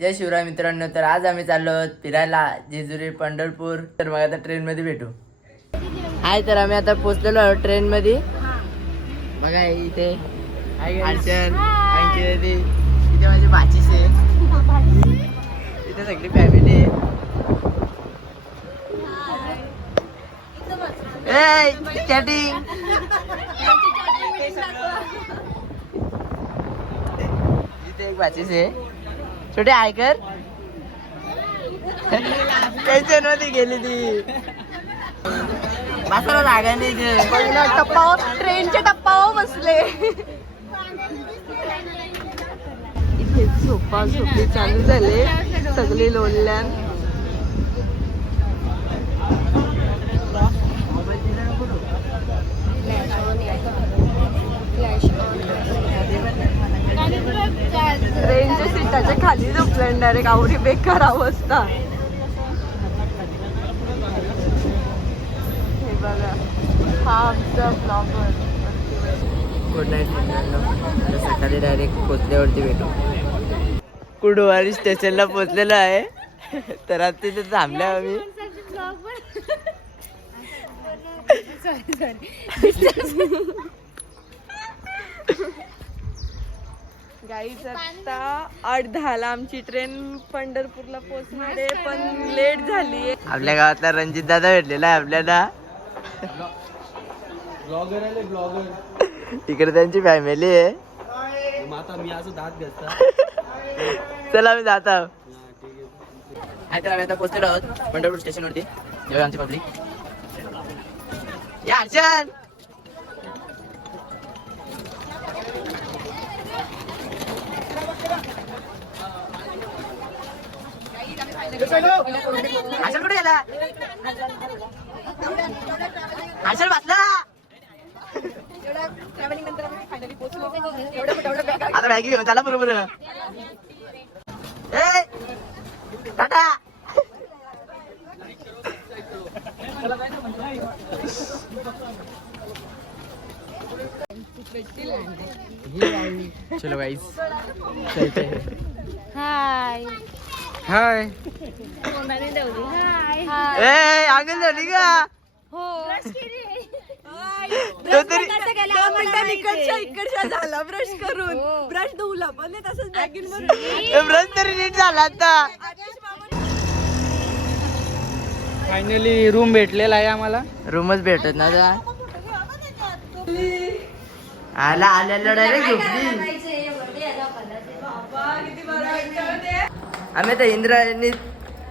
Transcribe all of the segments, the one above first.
जय शिवराय मित्रांनो तर आज आम्ही चाललो आहोत फिरायला जेजुरी पंढरपूर. तर मग आता ट्रेन मध्ये भेटू. हाय तर आम्ही आता पोहोचलेलो आहोत ट्रेन मध्ये बघा इथे. अर्चन इथे माझी भाचीस आहे. इथे सगळी फॅमिली आहे. चॅटिंग इथे एक भाचीस आहे. छोटे ऐकर टेन्शनमध्ये गेली ती. बसायला जागा नाही. टप्पावर ट्रेनच्या टप्पावर बसले. इथे झोपा झोपी चालू झाले. सगळे लोणल्यान ट्रेनच्या सीटाच्या झोपल्यान डायरेक्ट आवडी बेकार अवस्था. हे बघा. हा आमचा ब्लॉगर गुड नाईट मित्रांनो. सकाळी डायरेक्ट पोचल्यावरती भेटू. कुडवारी स्टेशनला पोचलेलो आहे. तर आता तिथे थांबल्या आम्ही. गाईच आता आठ दहाला आमची ट्रेन पंढरपूरला पोहोचणार आहे पण लेट झाली आहे. आपल्या गावातला रणजित दादा भेटलेला आहे आपल्याला. ब्लॉगर आले ब्लॉगर इकडे त्यांची फॅमिली आहे. आता मी असं दात घसता. चला आम्ही जात. आहोत आहे. तर आम्ही आता पोहोचलेलो आहोत पंढरपूर स्टेशनवरती जेव्हा आमची पब्लिक या अर्चन! अर्चन कुठे गेला? अर्चन बसला. आता बॅगी घेऊन चला बरोबर. ए टाटा. चलो गाइस चलते हाय हाय ए आंगल झाली का तो तरी इकडच्या झाला ब्रश करून ब्रश धुवला पण नाही तसंच बॅगीन ए, ब्रश तरी नीट झाला आता फायनली रूम भेटलेला आहे आम्हाला रूमच भेटत ना त्या आला आलेला डायरेक्ट झोपली आम्ही आता इंद्रायणी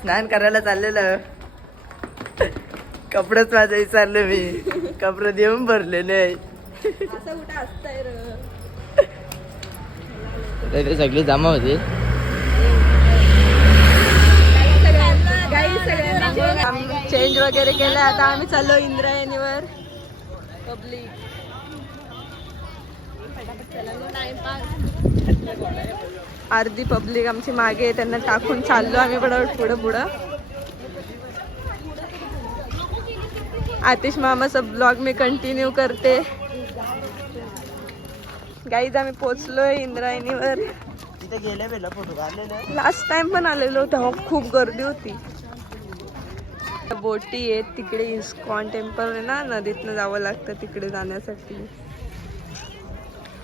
स्नान करायला चाललेलो. कपडेच माझं विचारलं मी. कपडे देऊन भरले नाही असं कुठं असतंय ते सगळी जमा होती. चेंज वगैरे केलं. आता आम्ही चाललो इंद्रायणीवर. पब्लिक अर्धी पब्लिक आमची मागे त्यांना टाकून चाललो आम्ही पटापट पुढं पुढं. आतिश मामाचा ब्लॉग मी कंटिन्यू करते. गाईज आम्ही पोचलोय इंद्रायणीवर. लास्ट टाइम पण आलेलो तेव्हा खूप गर्दी होती. बोटी आहेत तिकडे इस्कॉन टेम्पल आहे ना नदीतनं जावं लागतं तिकडे जाण्यासाठी.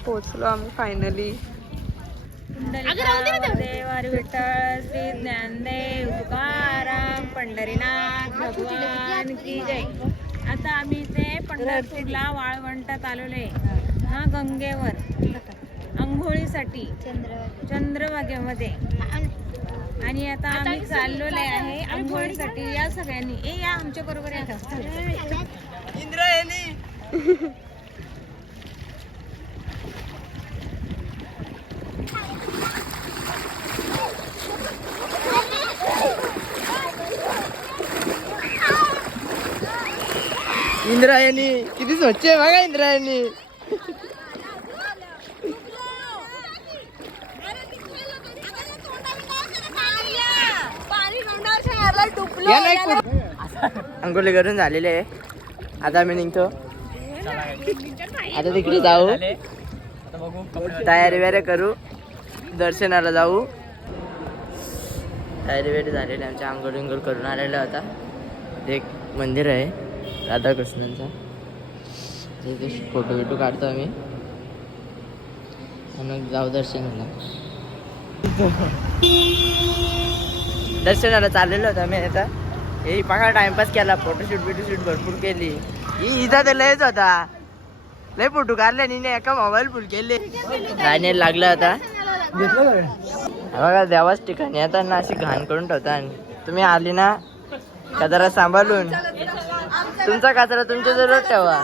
पोचलो आम्ही फायनली देवारी विठ्ठल श्री ज्ञानदेव तुकाराम पंढरीनाथ भगवान की जय. आता आम्ही इथे पंढरपूरला वाळवंटात आलेलो आहे हा गंगेवर. आंघोळीसाठी. चंद्रभागेमध्ये. आणि आता आम्ही चाललेलो आहे आंघोळीसाठी. या सगळ्यांनी. ए या आमच्या बरोबर या. इंद्रायणी किती स्वच्छ आहे बघा इंद्रायणी या अंघोळी करून झालेले आहे. आता आम्ही निघतो. आता तिकडे जाऊ. तयारी वगैरे करू. दर्शनाला जाऊ. तयारी वगैरे झालेली आमच्या आंघोळ विंघोळ करून आलेला होता एक मंदिर आहे. राधाकृष्णांचा फोटो बिटो काढतो आम्ही. आणि जाऊ दर्शनाला दर्शनाला चाललेलो होतो आम्ही आता. हे पका टाइमपास केला. फोटोशूट बिटोशूट भरपूर केली. ही इथं तर लयच होता. लय फोटो काढले हिने एका मोबाईल फुल केले. गाणे लागला होता बघा देवाच ठिकाणी आता ना अशी घाण करून ठेवता आणि. तुम्ही आली ना कचरा सांभाळून. तुमचा कचरा तुमच्या जवळ ठेवा.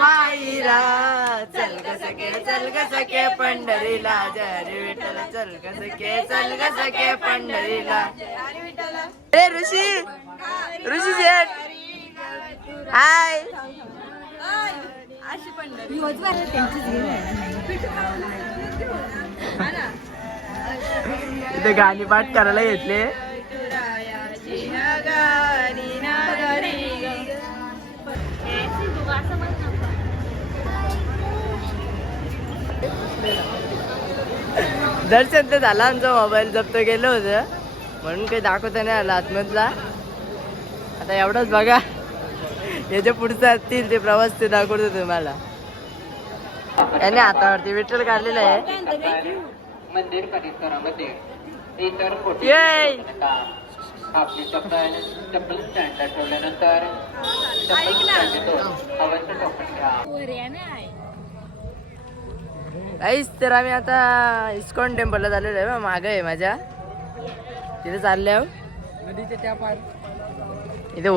माईरा चल ग चल ग पंढरीला. विठ्ठल चल ग चल ग पंढरीला. ए ऋषी. ऋषी शेठ. हाय. अशी पंढरी. इथे गाणी पाठ करायला घेतले दर्शन तर झालं आमचा मोबाईल जप्त केलं होतं. म्हणून काही दाखवता नाही आला आतमधला. आता एवढंच बघा. याच्या पुढचं असतील ते प्रवास ते दाखवतो तुम्हाला. याने हातावरती विठ्ठल काढलेलं आहे. मंदिर परिसरामध्ये इतर येय आपली चप्पल चप्पल स्टँडला ठेवल्यानंतर चप्पल स्टँडमधून हवेचं टोपण घ्या. काहीच तर आम्ही आता इस्कॉन टेम्पलला चाललेलो आहे माग आहे माझ्या. तिथे चालले आहो नदीच्या त्या पार. इथे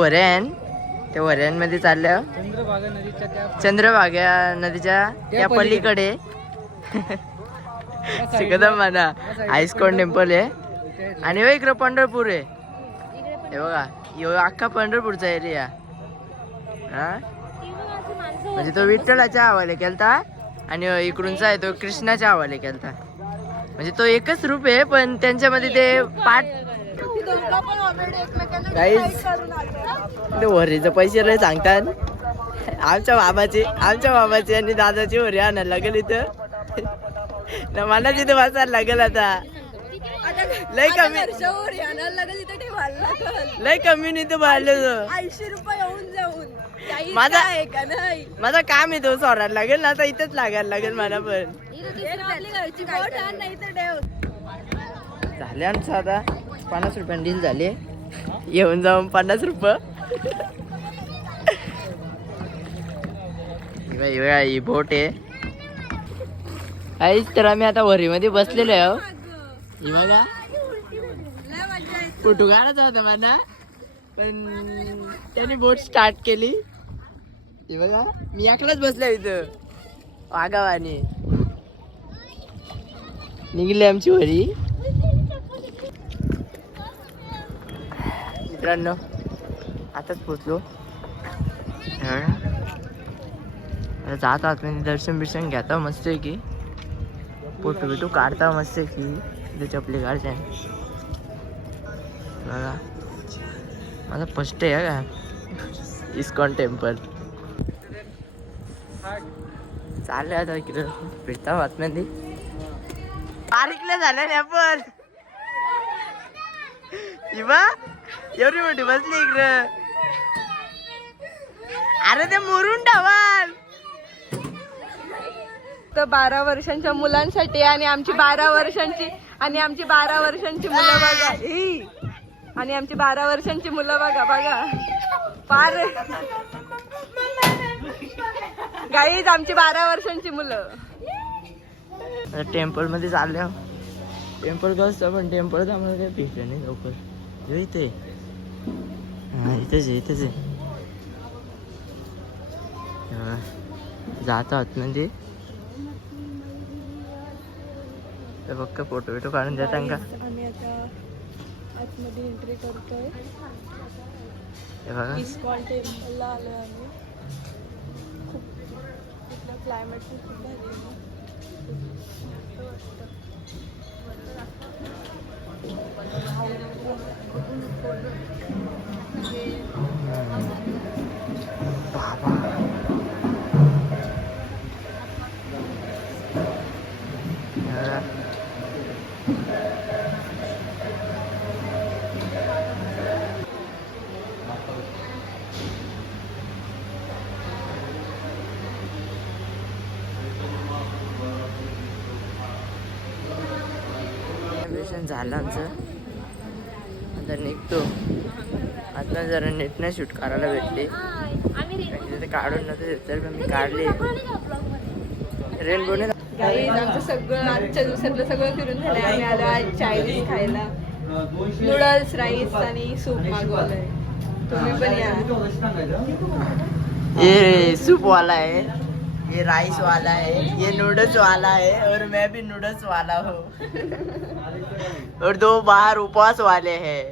त्या वऱ्यांमध्ये चालले. चंद्रभागा नदीच्या त्या चंद्रभागा नदीच्या त्या पलीकडे. शिकदम म्हणा आईस्कॉन टेम्पल आहे. आणि हो इकडे पंढरपूर आहे. हे बघा यो अख्खा पंढरपूरचा एरिया हा? म्हणजे तो विठ्ठलाच्या हवाले केलता आणि इकडूनचा आहे तो कृष्णाच्या हवाले केलता. म्हणजे तो एकच रूप आहे पण त्यांच्यामध्ये ते पाठ ते वरीचं पैसे लय सांगतात. आमच्या बाबाचे आमच्या बाबाचे आणि दादाचे वरी आणायला लागेल इथं. ना मला तिथे वाचायला लागेल आता. लय कमी लय कमी नाही तर. बाहेर ऐंशी रुपये येऊन जाऊन. काही माझा- का नाही? माझा काम आहे तो सोडायला लागेल ना आता इथंच लागायला लागेल मला पण. नाही झाले आमचं आता. पन्नास रुपयाने डील झाले. येऊन जाऊन पन्नास रुपये. ही बोट आहे. काहीच तर आम्ही आता वरीमध्ये बसलेलो आहे हो. ही बघा. फोटो काढायचा होता मला. पण त्याने बोट स्टार्ट केली. ही बघा मी एकलाच बसलो इथं. वागावाने निघली आमची वरी. मित्रांनो आताच पोचलो जात आहात म्हणजे दर्शन बिर्शन घेता मस्त आहे की फोटो बिटो काढता मस्त आहे की तिथे चपली काढते. बघा. माझा फर्स्ट आहे का? ISKCON temple. चाललं आता इकडं. फिरता बातम्यांनी. नाही झालं ना आपण. इवा एवढी मोठी बसली इकडं. अरे ते मुरून ठेवाल तर बारा वर्षांच्या मुलांसाठी आणि आमची बारा वर्षांची आणि आमची बारा वर्षांची मुलं बघा. आणि आमची बारा वर्षांची मुलं बघा बघा. पार. गाईज आमची बारा वर्षांची मुलं. टेम्पलमध्ये चालल्या. टेम्पल कसं पण टेम्पल आम्हाला काही भेटलं नाही लवकर. इथे हा इथेच आहे इथेच आहे. जात आहोत म्हणजे. तर फक्त फोटो बिटो काढून देता का? आम्ही आता आतमध्ये एंट्री करतोय. हे बघा. इस्कॉन टेम्पलला आलोय आम्ही. खूप इथलं क्लायमेट खूप भारी आहे. 爸爸。जेवण झालं आमचं. आता निघतो. आता जरा नेट नाही शूट करायला भेटली. तिथे काढून नव्हते तर पण मी काढले. रेनबोने आमचं सगळं आजच्या दिवसातलं सगळं फिरून झालंय. आम्ही आलो आज चायनीज खायला. नूडल्स राईस आणि सूप मागवलंय. तुम्ही पण या. ये सूप वाला है ये राइस वाला है ये नूडल्स वाला है और मैं भी नूडल्स वाला हूँ। और दो बाहर उपवास वाले हैं।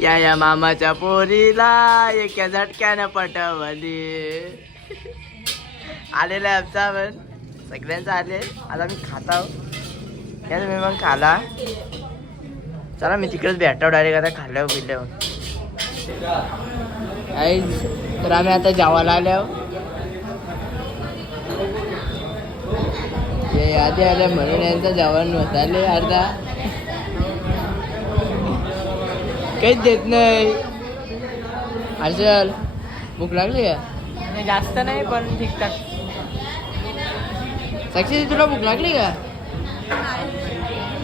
या या मामाच्या पोरीला एका झटक्यानं पटवली। आलेला आहे आमचा पण. सगळ्यांचं आले. आता मी खाता हो. या तुम्ही मग खाला. चला मी तिकडेच भेटाव डायरेक्ट आता खाल्ल्यावर पिल्यावर आईज तर आम्ही आता जेवायला आल्यावर. हे आधी आल्या म्हणून यांचं जेवण होत आले अर्धा. काहीच देत नाही. हर्षल भूक लागली का? जास्त नाही पण ठीकठाक. साक्षी तुला भूक लागली का?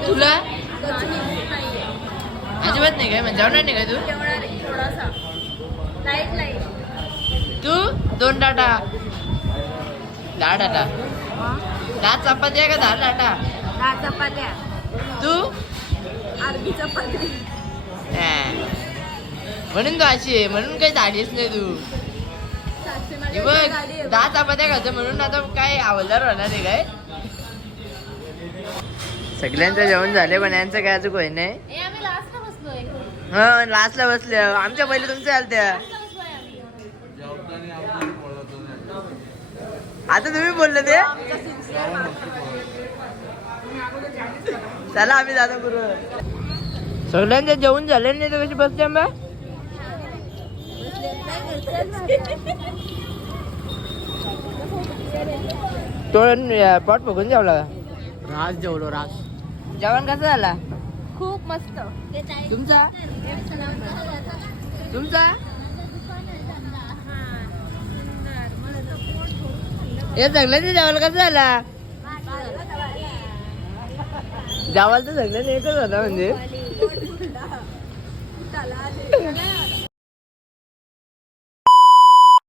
तुला? अजिबात नाही काय? म्हणजे जेवणार नाही का तू? तू? दोन डाटा. दहा डाटा. दहा चपाती आहे का दहा डाटा? दहा चपात्या. तू? अर्धी चपाती. हा. म्हणून तू अशी आहे. म्हणून काही झालीच नाही तू. बघ दहा चपात्या खायचं म्हणून आता काय आवडणार होणार आहे काय? सगळ्यांचं जेवण झाले पण यांचं काय अजून होई नाही. हा लास्टला बसले. आमच्या पहिले तुमच्या आलत्या आता तुम्ही बोलले ते? चला आम्ही जातो गुरु. सगळ्यांचे जेवण झाले नाही तर कशी बसते आंबा? तोडून पोट बघून जेवला रास जेवलो रास जेवण कसं झाला? खूप मस्त. तुमचा? तुमचा? हे सगळ्यांचं जेवण कसं झाला? जेवायला तर सगळ्यांनी एकच होता म्हणजे.